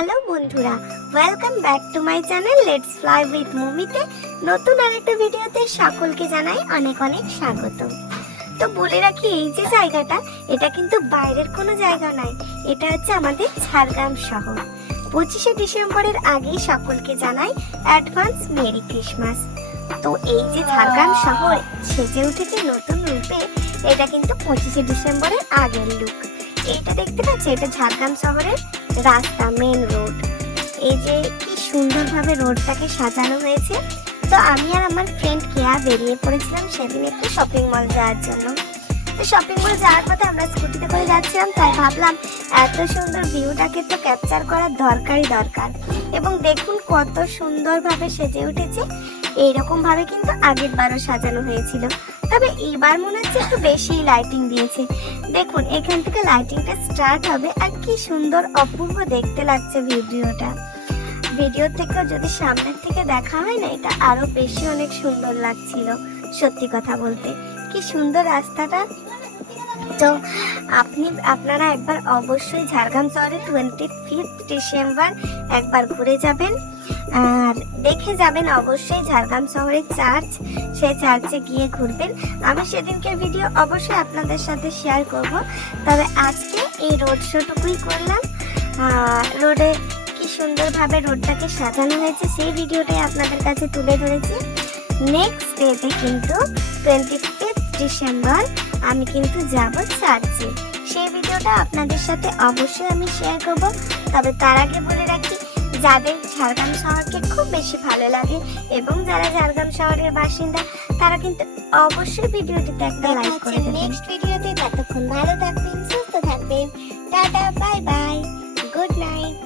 Hello বন্ধুরা, welcome back to my channel let's fly with মুভিতে নতুন আরেকটা ভিডিওতে সকলকে জানাই অনেক অনেক স্বাগত। তো বলে রাখি, এই যে জায়গাটা, এটা কিন্তু বাইরের কোনো জায়গা নয়, এটা হচ্ছে আমাদের ঝাড়গ্রাম শহর। 25শে ডিসেম্বরের আগেই সকলকে জানাই অ্যাডভান্স মেরি ক্রিসমাস। তো এই যে ঝাড়গ্রাম শহর সেজে উঠেছে নতুন রূপে, এটা কিন্তু 25শে ডিসেম্বরের আগের লুক। এইটা দেখতে পাচ্ছি, এটা ঝাড়গ্রাম শহরের রাস্তা, মেন রোড। এই যে কি সুন্দরভাবে রোডটাকে সাজানো হয়েছে। তো আমি আর আমার ফ্রেন্ড কেয়া বেরিয়ে পড়েছিলাম সেদিন একটু শপিং মল যাওয়ার জন্য। তো শপিং মল যাওয়ার পথে আমরা স্কুটিতে করে যাচ্ছিলাম, তাই ভাবলাম এত সুন্দর ভিউটাকে তো ক্যাপচার করার দরকার। এবং দেখুন কত সুন্দরভাবে সেজে উঠেছে। এইরকম ভাবে কিন্তু আগের বারও সাজানো হয়েছিল, তবে এবার মনে হচ্ছে একটু বেশি লাইটিং দিয়েছে। দেখুন এখান থেকে লাইটিংটা স্টার্ট হবে, আর কি সুন্দর অপূর্ব দেখতে লাগছে ভিডিও থেকেও যদি সামনের থেকে দেখা হয় না, এটা আরো বেশি অনেক সুন্দর লাগছিল। সত্যি কথা বলতে কি সুন্দর রাস্তাটা। তো আপনারা একবার অবশ্যই ঝাড়গ্রাম শহরে 25 ডিসেম্বর একবার ঘুরে যাবেন আর দেখে যাবেন অবশ্যই ঝাড়গ্রাম শহরের চার্চ। সেই চার্চে গিয়ে ঘুরবেন। আমি সেদিনকের ভিডিও অবশ্যই আপনাদের সাথে শেয়ার করব, তবে আজকে এই রোড শোটুকুই করলাম। রোডে কি সুন্দরভাবে রোডটাকে সাজানো হয়েছে সেই ভিডিওটাই আপনাদের কাছে তুলে ধরেছি। নেক্সট ডেতে কিন্তু 25 ডিসেম্বর আমি কিন্তু যাব চার্চে, সেই ভিডিওটা আপনাদের সাথে অবশ্যই আমি শেয়ার করব। তবে তার আগে বলে রাখি, যাদের ঝাড়গ্রাম শহরকে খুব বেশি ভালো লাগে এবং যারা ঝাড়গ্রাম শহরের বাসিন্দা, তারা কিন্তু অবশ্যই ভিডিওটিতে একটা লাইক করে দেবেন। নেক্সট ভিডিওতে ততক্ষণ ভালো থাকবেন, সুস্থ থাকবেন। Tata, bye bye, good night.